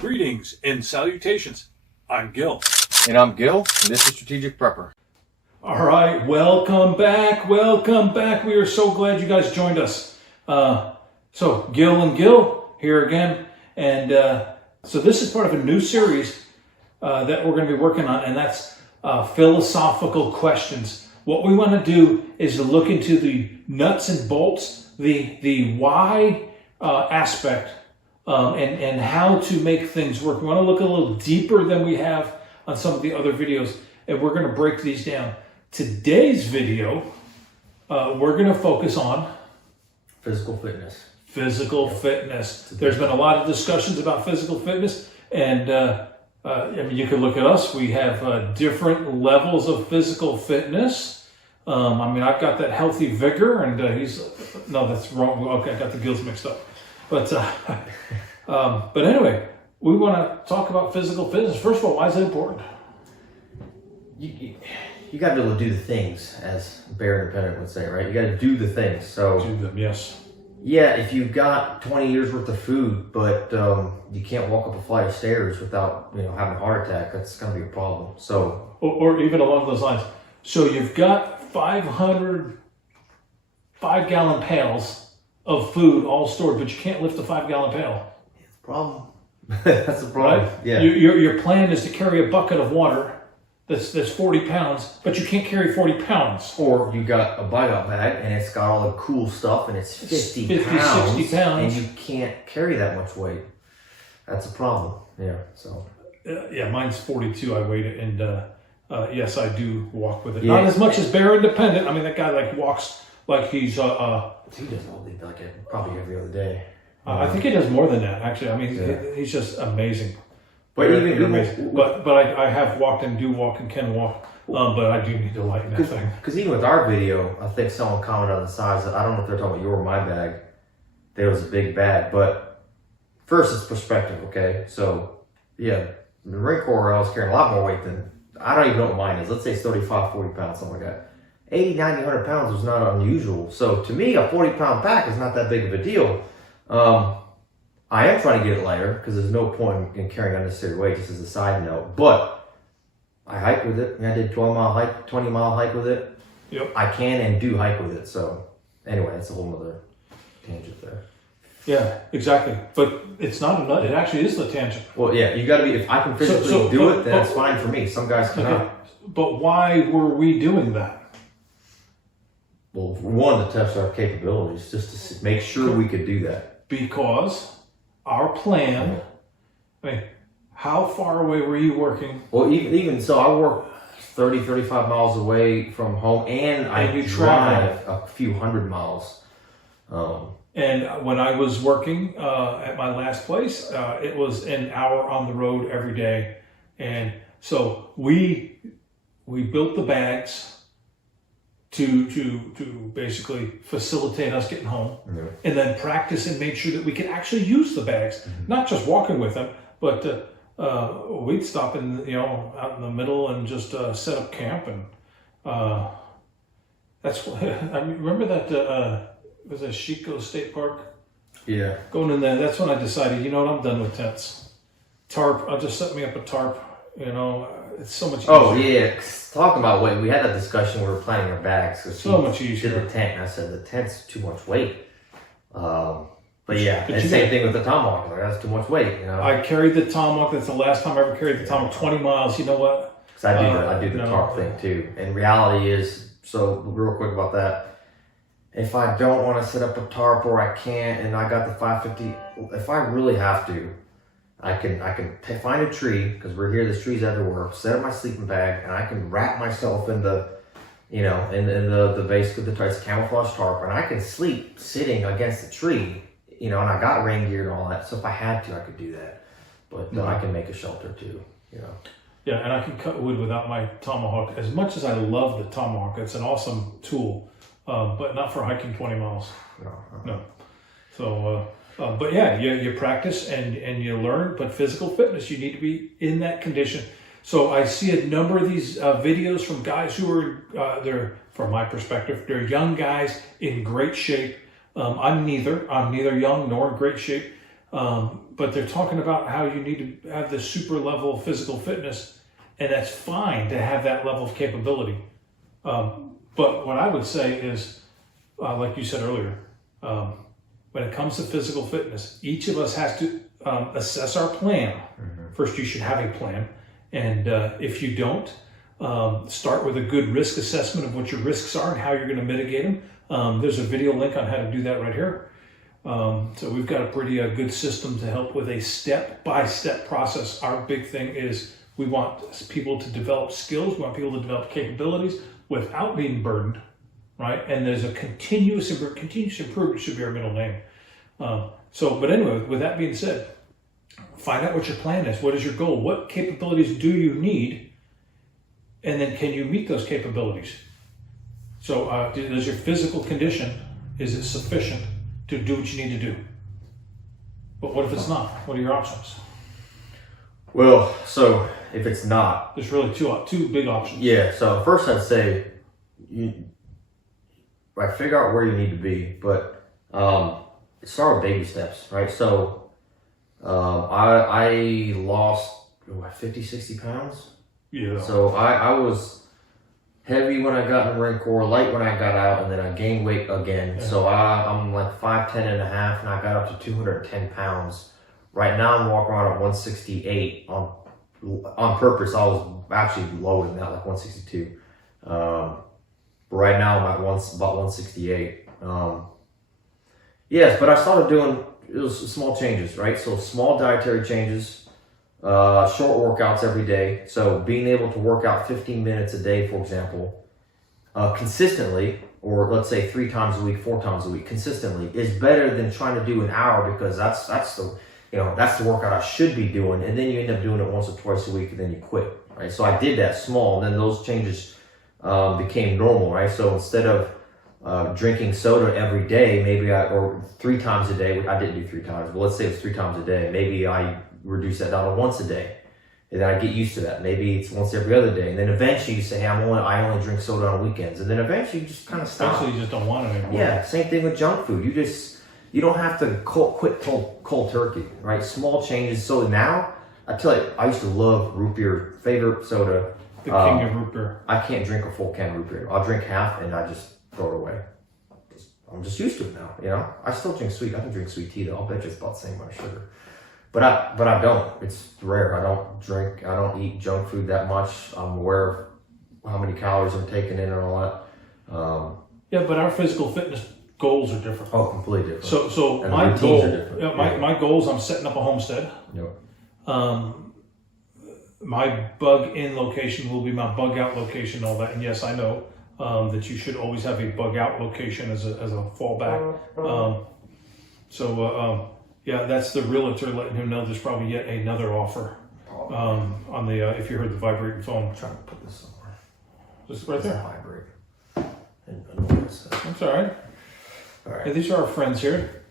Greetings and salutations. I'm Gil. And I'm Gil, and this is Strategic Prepper. All right, welcome back. Welcome back. We are so glad you guys joined us. So Gil and Gil here again. And so this is part of a new series that we're going to be working on, and that's philosophical questions. What we want to do is to look into the nuts and bolts, the why aspect, and how to make things work. We want to look a little deeper than we have on some of the other videos, and we're going to break these down. Today's video, we're going to focus on Physical fitness. Physical fitness. There's been a lot of discussions about physical fitness, and I mean, you can look at us. We have different levels of physical fitness. I mean, I've got that healthy vigor, and no, that's wrong. Okay, I got the gills mixed up. But anyway, we want to talk about physical fitness. First of all, why is it important? You got to be able to do the things, as Bear Independent would say, right? You got to do the things. So Do them, yes. Yeah, if you've got 20 years worth of food, but you can't walk up a flight of stairs without having a heart attack, that's going to be a problem. So or even along those lines. So you've got 500 5-gallon pails of food all stored, but you can't lift a 5-gallon pail. it's a problem. That's a problem. Right? Yeah. Your plan is to carry a bucket of water that's 40 pounds, but you can't carry 40 pounds. Or you got a bite-out bag and it's got all the cool stuff and it's 50 pounds, 60 pounds. and you can't carry that much weight. That's a problem. Yeah. So. Yeah, mine's 42. I weighed it, and yes, I do walk with it. Yeah. Not as much as Bear Independent. I mean, that guy walks like he's. He does all day, probably every other day. I think he does more than that, actually. I mean, he's just amazing. But You're even amazing. But I have walked and do walk and can walk. But I do need to lighten that thing. Because even with our video, I think someone commented on the size. I don't know if they're talking about your or my bag. There was a big bag, but first it's perspective. Okay, so yeah, in the Marine Corps, I was carrying a lot more weight than I don't even know what mine is. Let's say it's 35, 40 pounds, something like that. 80, 90, 100 pounds was not unusual. So to me, a 40-pound pack is not that big of a deal. I am trying to get it lighter because there's no point in carrying unnecessary weight, just as a side note. But I hike with it. I did 20-mile hike with it. Yep. I can and do hike with it. So anyway, that's a whole other tangent there. Yeah, exactly. But it's not a nut. It actually is the tangent. Well, yeah, you got to be. If I can physically do it, then it's fine for me. Some guys cannot. Okay. But why were we doing that? Well, we wanted to test our capabilities, just to make sure we could do that. Because our plan. I mean, how far away were you working? Well, even so, I work 30, 35 miles away from home, and I drive a few hundred miles. And when I was working at my last place, it was an hour on the road every day. And so we built the bags to basically facilitate us getting home, and then practice and make sure that we could actually use the bags, not just walking with them, but we'd stop in out in the middle and just set up camp. And that's I remember that. Was it Chico State Park? Yeah. Going in there, that's when I decided, you know what, I'm done with tents. Tarp, I'll just set me up a tarp, it's so much easier. Oh, yeah. Talking about weight, we had that discussion when we were planning our bags. So much easier. Did the tent, and I said, the tent's too much weight. But yeah, and same thing with the Tomahawk. Like, that's too much weight, I carried the Tomahawk, that's the last time I ever carried the Tomahawk, 20 miles, you know what? Because I do the tarp thing too. And reality is, so real quick about that, if I don't want to set up a tarp or I can't, and I got the 550, if I really have to, I can find a tree, because we're here, there's trees everywhere, set up my sleeping bag, and I can wrap myself in the, in the base of the tarp, it's a camouflage tarp, and I can sleep sitting against the tree, and I got rain gear and all that, so if I had to, I could do that. But I can make a shelter too, Yeah, and I can cut wood without my Tomahawk. As much as I love the Tomahawk, it's an awesome tool. But not for hiking 20 miles. No. So, but yeah, you practice and you learn. But physical fitness, you need to be in that condition So I see a number of these videos from guys who are, they're, from my perspective, they're young guys in great shape. I'm neither young nor in great shape. But they're talking about how you need to have this super level of physical fitness, and that's fine to have that level of capability. But what I would say is, like you said earlier, when it comes to physical fitness, each of us has to assess our plan. First, you should have a plan. And if you don't, start with a good risk assessment of what your risks are and how you're going to mitigate them. There's a video link on how to do that right here. So we've got a pretty good system to help with a step-by-step process. Our big thing is we want people to develop skills, we want people to develop capabilities without being burdened, right? And there's a continuous improvement should be our middle name. But anyway, with that being said, find out what your plan is. What is your goal? What capabilities do you need? And then can you meet those capabilities? So does your physical condition, is it sufficient to do what you need to do? But what if it's not? What are your options? Well, so if it's not, There's really two big options. yeah. So first, I'd say figure out where you need to be, but start with baby steps, right? So I lost 50, 60 pounds. Yeah. So I was heavy when I got in the Marine Corps, light when I got out, and then I gained weight again. Yeah. So I'm like 5'10" and a half, and I got up to 210 pounds. Right now I'm walking around at 168 on purpose. I was actually lower than that, like 162. But right now I'm at about 168. Yes, but I started doing small changes, right? So small dietary changes, short workouts every day. So being able to work out 15 minutes a day, for example, consistently, or let's say 3 times a week, 4 times a week, consistently, is better than trying to do an hour, because that's the workout I should be doing, and then you end up doing it once or twice a week, and then you quit, right? So I did that small, and then those changes became normal, right? So instead of drinking soda every day, or 3 times a day, I didn't do 3 times, but let's say it was 3 times a day, maybe I reduce that down to once a day, and then I get used to that. Maybe it's once every other day, and then eventually you say, hey, I only drink soda on weekends, and then eventually you just kind of stop. Eventually you just don't want it anymore. Yeah, same thing with junk food. You don't have to quit cold turkey, right? Small changes. So now, I tell you, I used to love root beer, favorite soda. The king of root beer. I can't drink a full can of root beer. I'll drink half and I just throw it away. I'm just used to it now, you know? I still drink sweet. I can drink sweet tea though. I'll bet you it's about the same amount of sugar. But I don't. It's rare. I don't eat junk food that much. I'm aware of how many calories I'm taking in and all that. Yeah, but our physical fitness goals are different. Oh, completely different. So and my routines goal, are different. my goals, I'm setting up a homestead. Yep. My bug in location will be my bug out location, and all that. And yes, I know that you should always have a bug out location as a fallback. Yeah, that's the realtor letting him know there's probably yet another offer on the if you heard the vibrating phone. I'm trying to put this somewhere. Just right there. Vibrate. That's all right. All right. Hey, these are our friends here.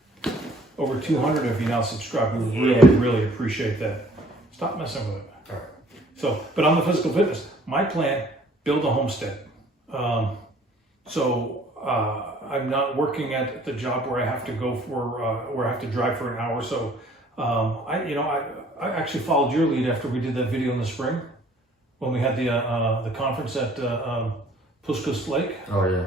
Over 200 of you now subscribe. We really appreciate that. Stop messing with it. All right. So, but on the physical fitness, my plan, build a homestead. I'm not working at the job where I have to go where I have to drive for an hour. So, I actually followed your lead after we did that video in the spring when we had the conference at Puskos Lake. Oh yeah.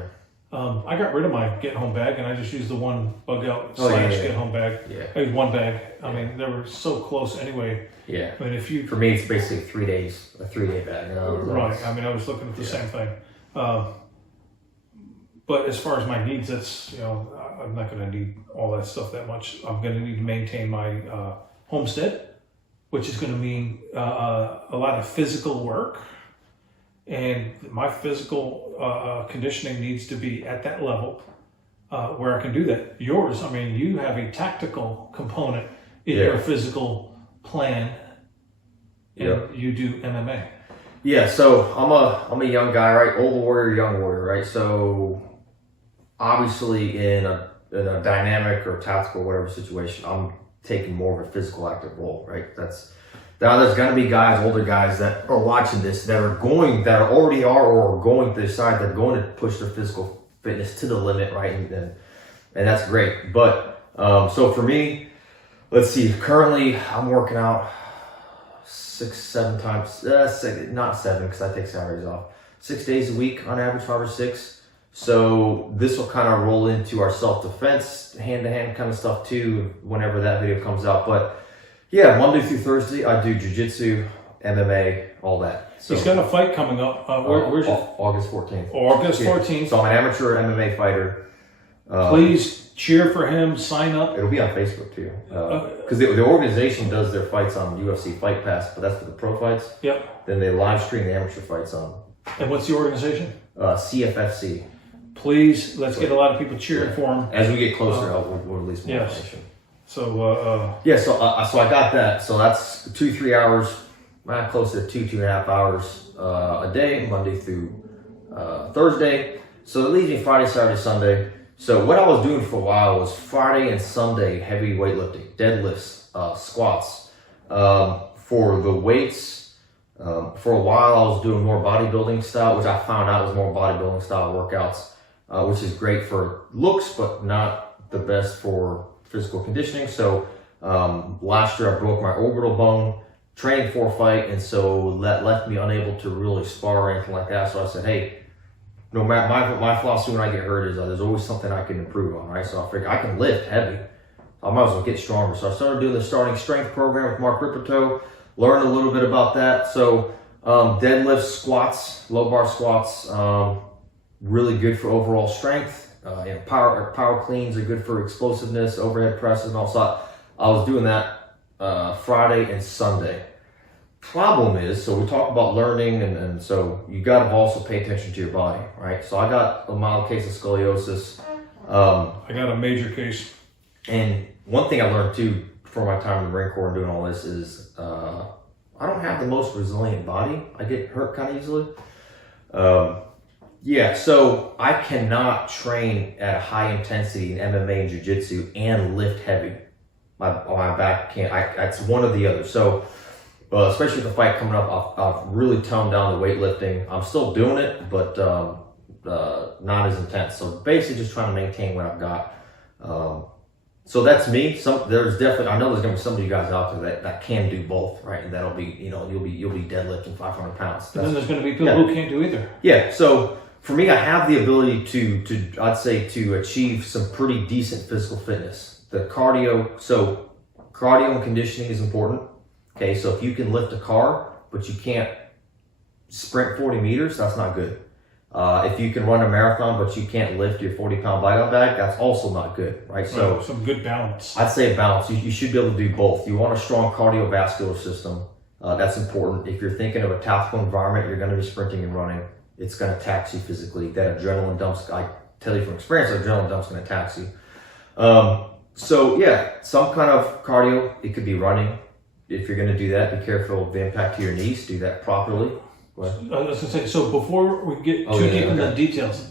I got rid of my get home bag and I just used the one bug out / get home bag. Yeah. I used one bag. I mean, they were so close anyway. Yeah. I mean, For me, it's basically 3 days, a 3-day bag. Right. I mean, I was looking at the same thing. But as far as my needs, that's, I'm not going to need all that stuff that much. I'm going to need to maintain my homestead, which is going to mean a lot of physical work. And my physical conditioning needs to be at that level where I can do that. Yours, I mean, you have a tactical component in your physical plan, and you do MMA. Yeah, so I'm a young guy, right? Old warrior, young warrior, right? So obviously in a dynamic or tactical whatever situation, I'm taking more of a physical active role, right? Now there's gonna be guys, older guys that are watching this that already are or are going to decide they're going to push their physical fitness to the limit, right? And that's great. But so for me, let's see. Currently, I'm working out 6-7 times. Not 7 because I take Saturdays off. 6 days a week on average, 5 or 6. So this will kind of roll into our self-defense, hand-to-hand kind of stuff too, whenever that video comes out. But yeah, Monday through Thursday, I do jiu-jitsu, MMA, all that. So he's got a fight coming up. Where's it? August 14th. August 14th. Yeah. So I'm an amateur MMA fighter. Please cheer for him. Sign up. It'll be on Facebook too. Because the organization does their fights on UFC Fight Pass, but that's for the pro fights. Yep. Then they live stream the amateur fights on. And what's the organization? CFFC. Please, let's get a lot of people cheering for him. As we get closer, we'll release more information. So so I got that. So that's 2-3 hours, close to 2.5 hours a day, Monday through Thursday. So that leaves me Friday, Saturday, Sunday. So what I was doing for a while was Friday and Sunday heavy weightlifting, deadlifts, squats. For the weights, for a while I was doing more bodybuilding style, which I found out was more bodybuilding style workouts, which is great for looks, but not the best for physical conditioning. So last year I broke my orbital bone training for a fight, and so that left me unable to really spar or anything like that. So I said, hey, no matter my philosophy when I get hurt is there's always something I can improve on, right? So I figured I can lift heavy. I might as well get stronger. So I started doing the starting strength program with Mark Ripperto, learned a little bit about that. So deadlifts, squats, low bar squats, really good for overall strength. Power cleans are good for explosiveness, overhead presses, and all. So I was doing that Friday and Sunday. Problem is, so we talk about learning, and so you got to also pay attention to your body, right? So I got a mild case of scoliosis. I got a major case. And one thing I learned too from my time in the Marine Corps and doing all this is I don't have the most resilient body. I get hurt kind of easily. So I cannot train at a high intensity in MMA and jiu-jitsu and lift heavy. My back can't. It's one or the other. So especially with the fight coming up, I've really toned down the weightlifting. I'm still doing it, but not as intense. So basically just trying to maintain what I've got. So that's me. There's definitely, I know there's gonna be some of you guys out there that can do both, right? And that'll be, you'll be deadlifting 500 pounds. And then there's gonna be people who can't do either. Yeah. So for me, I have the ability to achieve some pretty decent physical fitness. The cardio and conditioning is important. Okay, so if you can lift a car, but you can't sprint 40 meters, that's not good. If you can run a marathon, but you can't lift your 40-pound bag-on bag, that's also not good, right? So some good balance. I'd say a balance. You should be able to do both. You want a strong cardiovascular system. That's important. If you're thinking of a tactical environment, you're going to be sprinting and running. It's going to tax you physically. That adrenaline dumps, I tell you from experience, adrenaline dump's going to tax you. Some kind of cardio. It could be running. If you're going to do that, be careful of the impact to your knees. Do that properly. I was going to say, so before we get too deep into the details,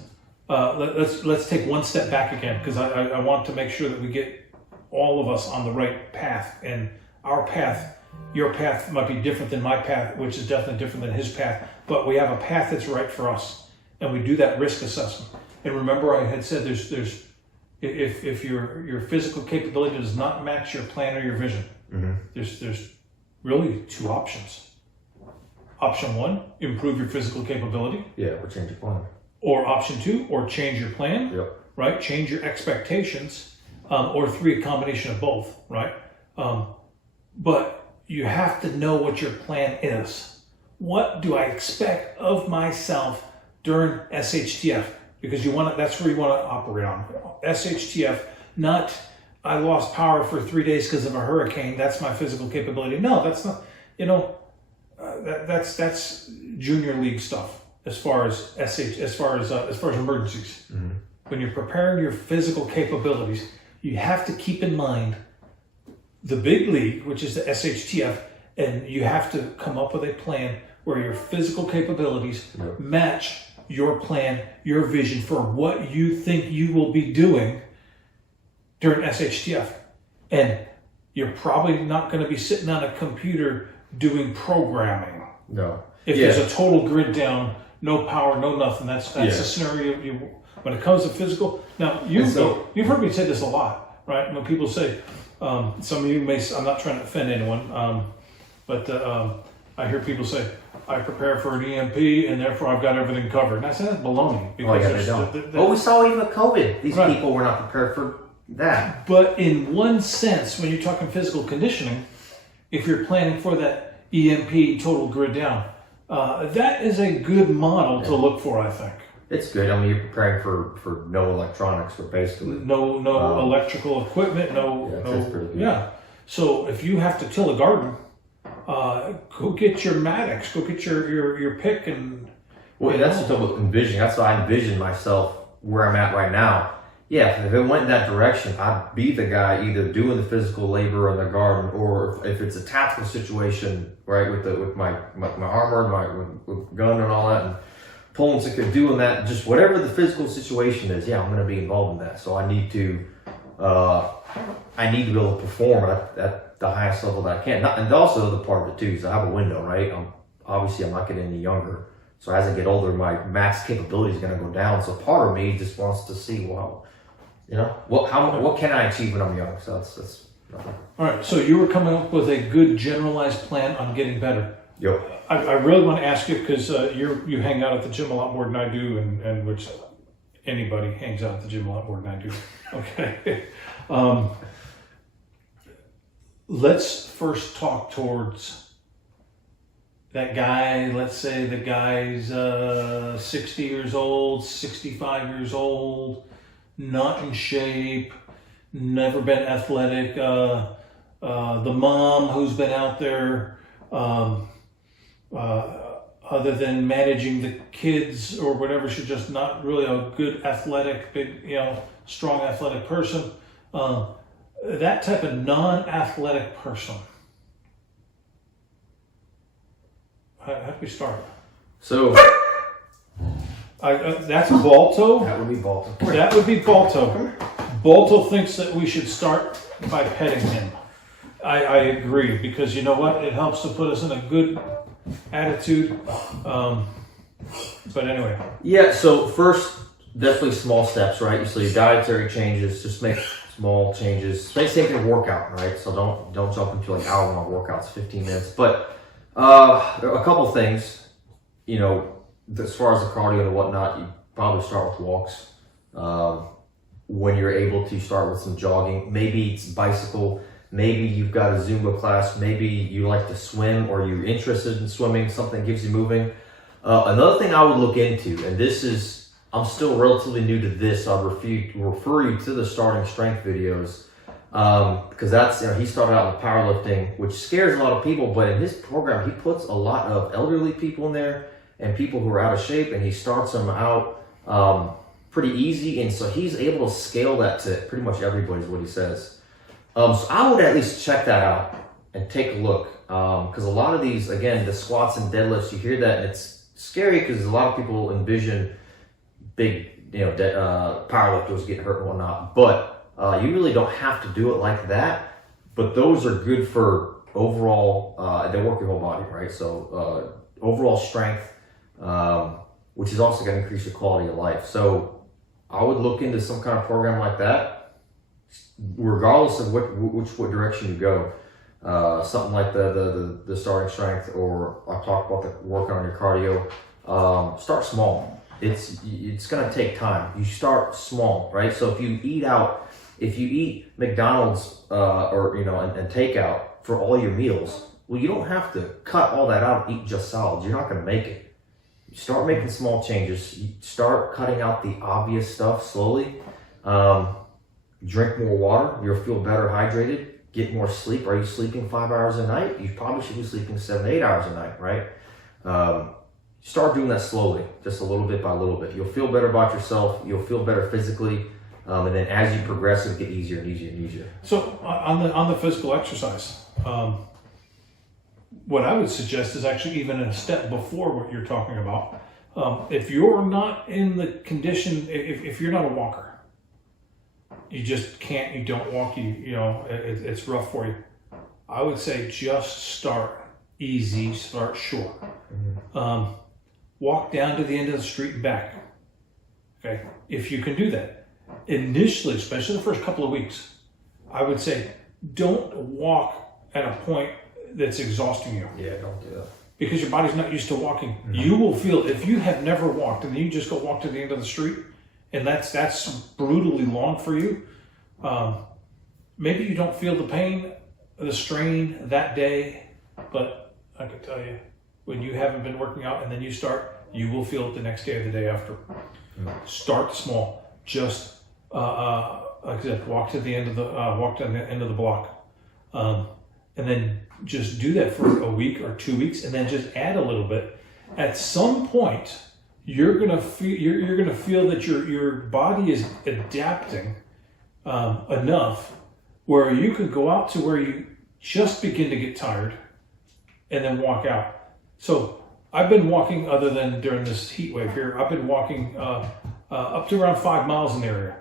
let's take one step back again, because I want to make sure that we get all of us on the right path. And our path, your path might be different than my path, which is definitely different than his path, but we have a path that's right for us, and we do that risk assessment. And remember, I had said there's if your physical capability does not match your plan or your vision, there's really two options. Option one, improve your physical capability. Yeah, or change your plan. Or option two, or change your plan. Yep. Right? Change your expectations. Or three, a combination of both. Right? But you have to know what your plan is. What do I expect of myself during SHTF? Because that's where you want to operate on. SHTF, not I lost power for 3 days because of a hurricane. That's my physical capability. No, that's not. That's junior league stuff as far as emergencies. Mm-hmm. When you're preparing your physical capabilities, you have to keep in mind the big league, which is the SHTF, and you have to come up with a plan where your physical capabilities match your plan, your vision for what you think you will be doing during SHTF. And you're probably not going to be sitting on a computer doing programming. No. If there's a total grid down, no power, no nothing, that's the scenario you. When it comes to physical, now you've heard me say this a lot, right? When people say, some of you may, I'm not trying to offend anyone, but I hear people say, I prepare for an EMP and therefore I've got everything covered. And I say that's baloney. Because they don't. Well, we saw even with COVID, these people were not prepared for that. But in one sense, when you're talking physical conditioning, if you're planning for that EMP total grid down, that is a good model to look for, I think. It's good. I mean, you're preparing for no electronics, for basically no electrical equipment, that's pretty good. Yeah. So if you have to till a garden, go get your Maddox, go get your pick and. Well, that's the trouble with envisioning. That's why I envision myself where I'm at right now. Yeah, if it went in that direction, I'd be the guy either doing the physical labor in the garden, or if it's a tactical situation, right, with my armor, with gun and all that, and pulling something, doing that, just whatever the physical situation is. Yeah, I'm going to be involved in that. So I need to be able to perform at the highest level that I can. And also the part of it too is I have a window, right? I'm not getting any younger. So as I get older, my max capability is going to go down. So part of me just wants to see, well, what can I achieve when I'm young? So that's nothing. All right. So you were coming up with a good generalized plan on getting better. Yep. I really want to ask you, because you hang out at the gym a lot more than I do, and which anybody hangs out at the gym a lot more than I do. Okay. Let's first talk towards that guy. Let's say the guy's 60 years old, 65 years old, not in shape, never been athletic. The mom who's been out there, other than managing the kids or whatever, she's just not really a good athletic, strong athletic person. That type of non-athletic person. How do we start? So that's Balto. that would be Balto. That would be Balto. Balto thinks that we should start by petting him. I agree, because you know what? It helps to put us in a good attitude. But anyway. Yeah, so first, definitely small steps, right? So your dietary changes, just make small changes. Same thing with workout, right? So don't jump into like hour-long workouts, 15 minutes. But a couple things, as far as the cardio and whatnot, you probably start with walks. When you're able to start with some jogging, maybe it's bicycle, maybe you've got a Zumba class, maybe you like to swim or you're interested in swimming, something gives you moving. Another thing I would look into, and this is, I'm still relatively new to this, so I'd refer you to the starting strength videos, because that's, he started out with powerlifting, which scares a lot of people, but in his program, he puts a lot of elderly people in there and people who are out of shape, and he starts them out pretty easy, and so he's able to scale that to pretty much everybody is what he says. So I would at least check that out and take a look, because a lot of these, again, the squats and deadlifts, you hear that and it's scary because a lot of people envision big, powerlifters getting hurt and whatnot, but you really don't have to do it like that. But those are good for overall, they work your whole body, right? So overall strength, which is also going to increase your quality of life. So I would look into some kind of program like that, regardless of which direction you go. Something like the starting strength, or I talked about the working on your cardio. Start small. It's going to take time. You start small, right? So if you eat McDonald's and takeout for all your meals, well, you don't have to cut all that out and eat just salads. You're not going to make it. You start making small changes. You start cutting out the obvious stuff slowly. Drink more water. You'll feel better hydrated. Get more sleep. Are you sleeping 5 hours a night? You probably should be sleeping 7 to 8 hours a night, right? Start doing that slowly, just a little bit by little bit. You'll feel better about yourself. You'll feel better physically. And then as you progress, it'll get easier and easier and easier. So on the physical exercise, what I would suggest is actually even a step before what you're talking about. If you're not in the condition, if you're not a walker, you just can't, you don't walk, it's rough for you. I would say just start easy, start short. Walk down to the end of the street and back. Okay, if you can do that. Initially, especially the first couple of weeks, I would say don't walk at a point that's exhausting you. Yeah, don't do that. Because your body's not used to walking. You will feel, if you have never walked and then you just go walk to the end of the street, and that's brutally long for you, maybe you don't feel the pain, the strain that day, but I can tell you, when you haven't been working out and then you start, you will feel it the next day or the day after. Start small. Just like I said, walk to the end of the block, and then just do that for a week or 2 weeks, and then just add a little bit. At some point, you're gonna feel that your body is adapting enough where you could go out to where you just begin to get tired, and then walk out. So I've been walking, other than during this heat wave here, I've been walking up to around 5 miles in the area.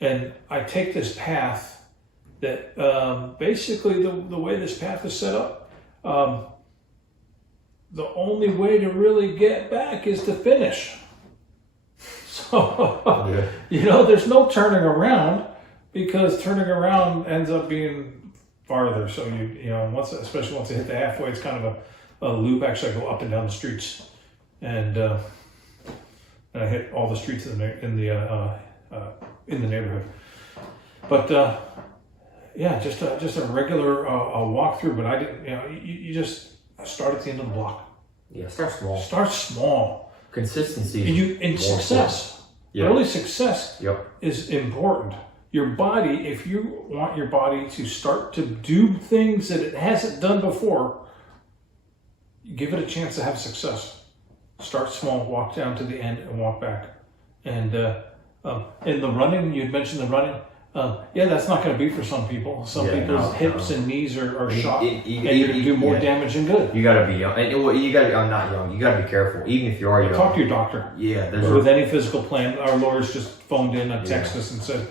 And I take this path that basically the way this path is set up, the only way to really get back is to finish. So, there's no turning around, because turning around ends up being farther. So especially once you hit the halfway, it's kind of a loop. Actually, I go up and down the streets, and I hit all the streets in the neighborhood. But just a regular walkthrough. But I didn't. You just start at the end of the block. Yeah, start small. Start small. Consistency. And success. Early success is important. Your body, if you want your body to start to do things that it hasn't done before, give it a chance to have success. Start small, walk down to the end, and walk back. And in the running, you'd mentioned the running. That's not going to be for some people. Some people's hips and knees are shot, and you're going to do more damage than good. You got to be young. I'm not young. You got to be careful, even if you are young. Talk to your doctor. Yeah, with any physical plan. Our lawyers just phoned in and texted us and said,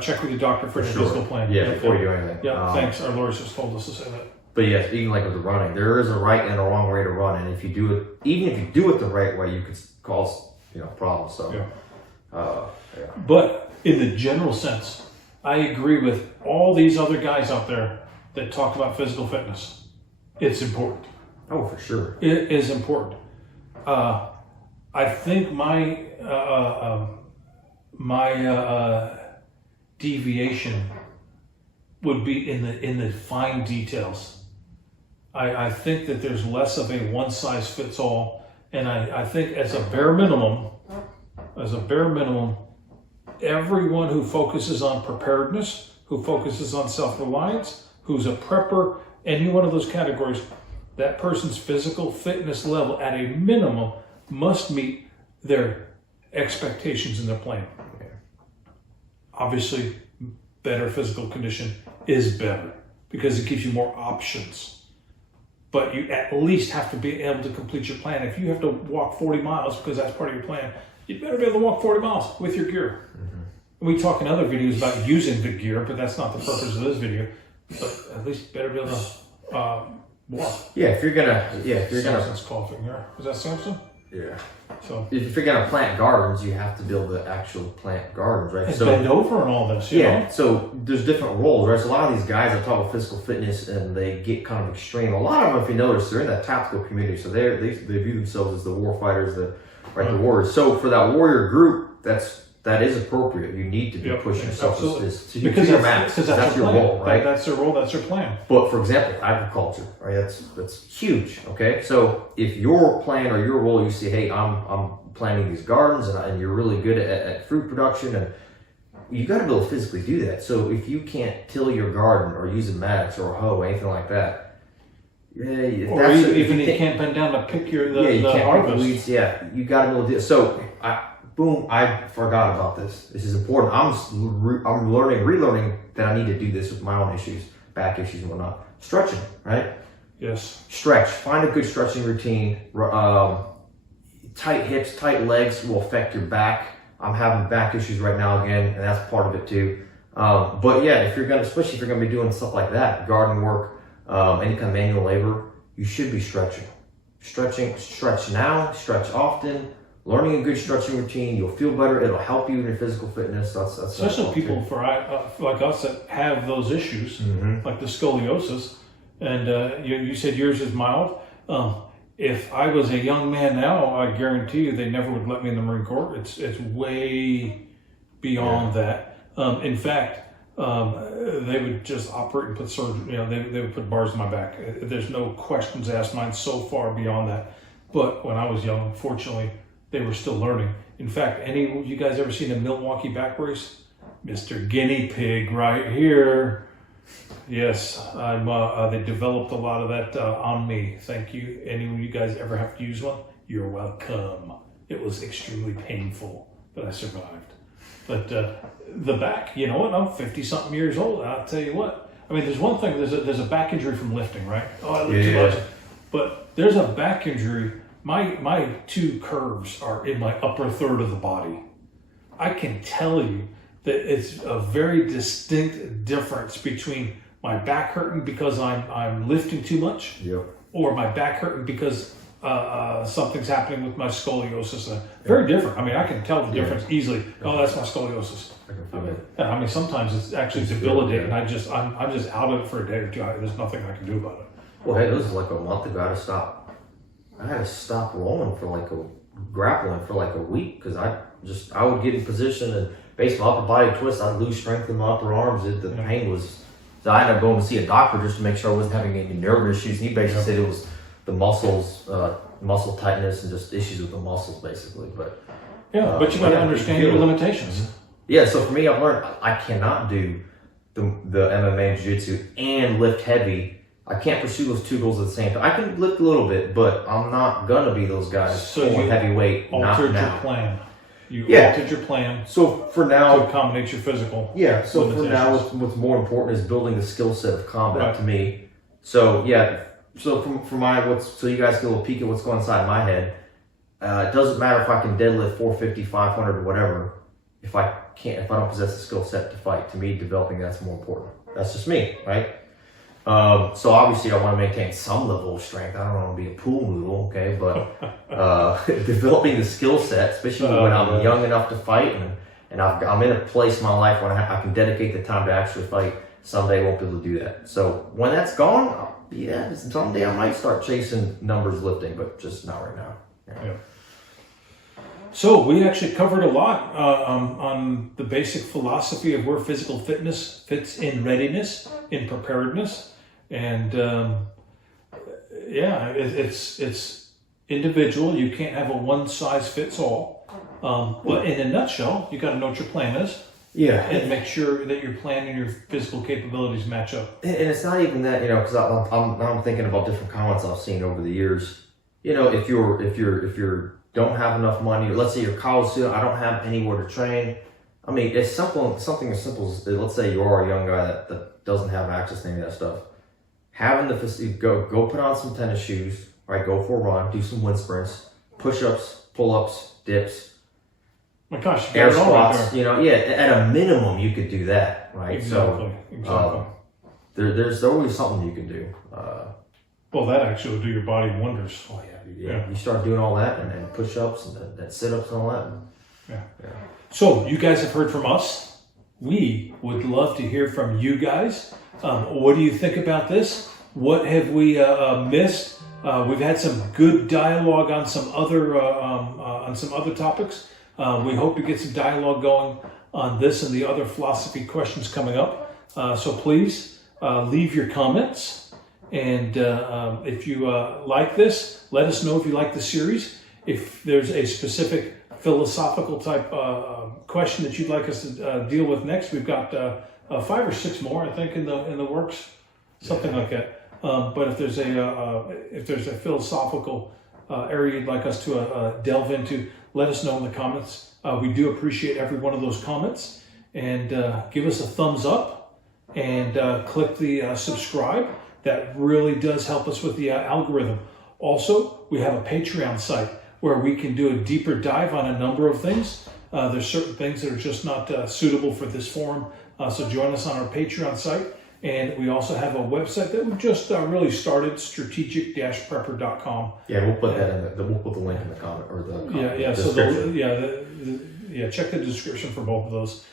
check with your doctor for the physical plan. Before you do anything. Thanks. Our lawyers just told us to say that. But yes, even like with the running, there is a right and a wrong way to run, and if you do it, even if you do it the right way, you could cause problems. So, But in the general sense, I agree with all these other guys out there that talk about physical fitness. It's important. Oh, for sure. It is important. I think my deviation would be in the fine details. I think that there's less of a one size fits all, and I think as a bare minimum, everyone who focuses on preparedness, who focuses on self-reliance, who's a prepper, any one of those categories, that person's physical fitness level at a minimum must meet their expectations in their plan. Obviously, better physical condition is better because it gives you more options. But you at least have to be able to complete your plan. If you have to walk 40 miles because that's part of your plan, you better be able to walk 40 miles with your gear. We talk in other videos about using the gear, but that's not the purpose of this video. But at least better be able to walk. If you're gonna, Samson's coughing here. Is that Samson? Yeah. So if you're gonna plant gardens, you have to build the actual plant gardens, right? And bend over and all this. You know? So there's different roles, right? So a lot of these guys that talk about physical fitness and they get kind of extreme. A lot of them, if you notice, they're in that tactical community. So they view themselves as the war fighters, the warriors. So for that warrior group, that is appropriate. You need to be pushing yourself to your max. Because that's your role, right? That's their role. That's their plan. But for example, agriculture, right? That's huge. Okay, so if your plan or your role, you say, hey, I'm planting these gardens, and you're really good at fruit production, and you got to be able to physically do that. So if you can't till your garden or use a mattock or a hoe, anything like that, if you can't bend down to pick the harvest. Weeds, you got to be able to do it. So I forgot about this. This is important. I'm relearning that I need to do this with my own issues, back issues and whatnot. Stretching, right? Yes. Stretch. Find a good stretching routine. Tight hips, tight legs will affect your back. I'm having back issues right now again, and that's part of it too. But especially if you're gonna be doing stuff like that, garden work, any kind of manual labor, you should be stretching. Stretch now, stretch often. Learning a good stretching routine, you'll feel better. It'll help you in your physical fitness. That's especially people like us that have those issues, like the scoliosis. And you said yours is mild. If I was a young man now, I guarantee you they never would let me in the Marine Corps. It's way beyond that. In fact, they would just operate and put surgery. They would put bars in my back. There's no questions asked. Mine's so far beyond that. But when I was young, fortunately, they were still learning. In fact, you guys ever seen a Milwaukee back brace? Mr. Guinea Pig right here. Yes, they developed a lot of that on me. Thank you. Anyone you guys ever have to use one, you're welcome. It was extremely painful, but I survived. But the back, you know what? I'm 50-something years old. And I'll tell you what. I mean, there's one thing. There's a back injury from lifting, right? Oh, I lift too much. But there's a back injury. My two curves are in my upper third of the body. I can tell you that it's a very distinct difference between my back hurting because I'm lifting too much, or my back hurting because something's happening with my scoliosis. Very different. I mean, I can tell the difference easily. Oh, that's my scoliosis. I mean, sometimes it's actually debilitating. I'm just out of it for a day or two. There's nothing I can do about it. Well, hey, this was like a month ago. I had to stop rolling grappling for like a week because I would get in position and base my upper body twist. I'd lose strength in my upper arms. The pain was, so I ended up going to see a doctor just to make sure I wasn't having any nerve issues. And he basically said it was the muscles, muscle tightness, and just issues with the muscles, basically. But but you got to understand your limitations. Yeah, so for me, I've learned I cannot do the MMA jiu-jitsu and lift heavy. I can't pursue those two goals at the same time. I can lift a little bit, but I'm not gonna be those guys pulling heavyweight. Altered your plan. You altered your plan. So for now, to accommodate your physical. Yeah. So for now, what's more important is building the skill set of combat to me. So yeah. So so you guys get a little peek at what's going inside my head. It doesn't matter if I can deadlift 450, 500, or whatever. If I don't possess the skill set to fight, to me, developing that's more important. That's just me, right? So obviously I want to maintain some level of strength. I don't want to be a pool noodle, okay? But developing the skill set, especially when I'm young enough to fight and I'm in a place in my life when I can dedicate the time to actually fight, someday I won't be able to do that. So when that's gone, someday I might start chasing numbers lifting, but just not right now. Yeah. So we actually covered a lot on the basic philosophy of where physical fitness fits in readiness, in preparedness. And it's individual. You can't have a one size fits all. But in a nutshell, you got to know what your plan is. Yeah. And make sure that your plan and your physical capabilities match up. And it's not even that, because I'm thinking about different comments I've seen over the years. If you're don't have enough money, or let's say you're a college student, I don't have anywhere to train. I mean, it's something as simple as, let's say you are a young guy that doesn't have access to any of that stuff. Having the facility, go put on some tennis shoes, right? Go for a run, do some wind sprints, push-ups, pull-ups, dips. My gosh, air squats. At a minimum you could do that, right? Exactly. There's always something you can do. Well, that actually will do your body wonders. Oh yeah. You start doing all that and push-ups and sit-ups and all that. Yeah. So you guys have heard from us. We would love to hear from you guys. What do you think about this? What have we missed? We've had some good dialogue on some other topics. We hope to get some dialogue going on this and the other philosophy questions coming up. So please leave your comments. And if you like this, let us know if you like the series. If there's a specific philosophical type question that you'd like us to deal with next, we've got 5 or 6 more, I think, in the works, something like that. But if there's a philosophical area you'd like us to delve into, let us know in the comments. We do appreciate every one of those comments, and give us a thumbs up and click the subscribe. That really does help us with the algorithm. Also, we have a Patreon site where we can do a deeper dive on a number of things. There's certain things that are just not suitable for this forum. So join us on our Patreon site, And we also have a website that we've just really started, strategic-prepper.com. Yeah, we'll put that in we'll put the link in the comment or the description. Check the description for both of those.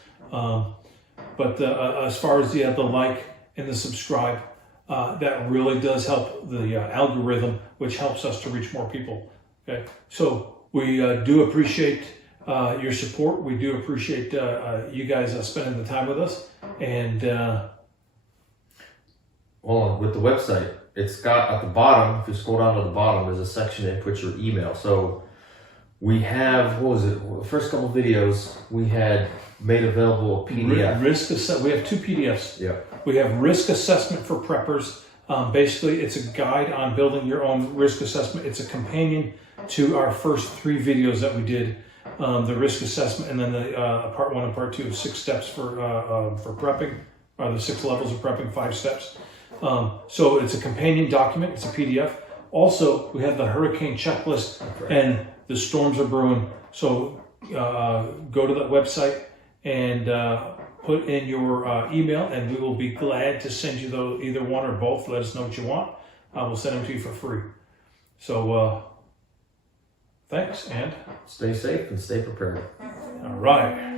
But as far as the like and the subscribe, that really does help the algorithm, which helps us to reach more people. Okay, so we do appreciate your support. We do appreciate you guys spending the time with us. And well, with the website, it's got at the bottom, if you scroll down to the bottom, there's a section that puts your email. So we have, what was it, the first couple of videos, we had made available a PDF. We have 2 PDFs. Yeah. We have risk assessment for preppers. Basically, it's a guide on building your own risk assessment. It's a companion to our first 3 videos that we did, the risk assessment, and then the part 1 and part 2 of 6 steps for prepping, or the 6 levels of prepping, 5 steps. So it's a companion document. It's a PDF. Also, we have the hurricane checklist, and the storms are brewing. So go to that website and put in your email, and we will be glad to send you either one or both. Let us know what you want. We'll send them to you for free. So thanks, and stay safe and stay prepared. all right.